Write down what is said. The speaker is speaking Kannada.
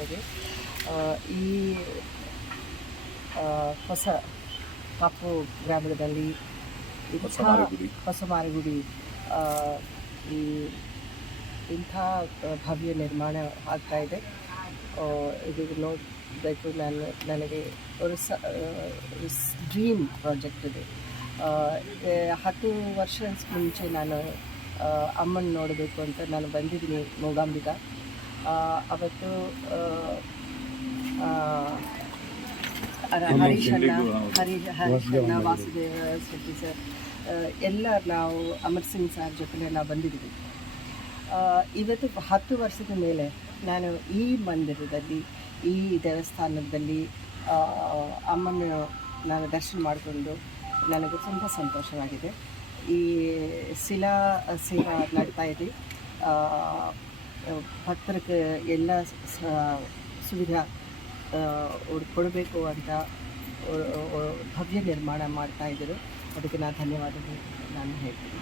ನನಗೆ ಈ ಹೊಸ ಕಾಪು ಗ್ರಾಮದಲ್ಲಿ ಹೊಸ ಮಾರಗುಡಿ ಈ ಇಂಥ ಭವ್ಯ ನಿರ್ಮಾಣ ಆಗ್ತಾಯಿದೆ. ಇದು ನೋಡಬೇಕು. ನನಗೆ ಒಂದು ಡ್ರೀಮ್ ಪ್ರಾಜೆಕ್ಟ್ ಇದೆ. 10 ವರ್ಷ ಮುಂಚೆ ನಾನು ಅಮ್ಮನ ನೋಡಬೇಕು ಅಂತ ನಾನು ಬಂದಿದ್ದೀನಿ ಮೂಗಾಂಬಿಕ. ಅವತ್ತು ಹರೀಶಣ್ಣ, ವಾಸುದೇವ ಶೆಟ್ಟಿ ಸರ್, ಎಲ್ಲ ನಾವು ಅಮರ್ ಸಿಂಗ್ ಸರ್ ಜೊತೆ ನಾವು ಬಂದಿದ್ದೀವಿ. ಇವತ್ತು 10 ವರ್ಷದ ಮೇಲೆ ನಾನು ಈ ಮಂದಿರದಲ್ಲಿ, ಈ ದೇವಸ್ಥಾನದಲ್ಲಿ ಅಮ್ಮನ ನಾನು ದರ್ಶನ ಮಾಡಿಕೊಂಡು ನನಗೆ ತುಂಬ ಸಂತೋಷವಾಗಿದೆ. ಈ ಶಿಲಾ ಸೇವಾ ನಡ್ತಾ ಇದೆ. ಭಕ್ತರಿಗೆ ಎಲ್ಲ ಸುವಿಧಾ ಕೊಡಬೇಕು ಅಂತ ಭವ್ಯ ನಿರ್ಮಾಣ ಮಾಡ್ತಾಯಿದ್ದರು. ಅದಕ್ಕೆ ನಾನು ಧನ್ಯವಾದಗಳು ನಾನು ಹೇಳ್ತೀನಿ.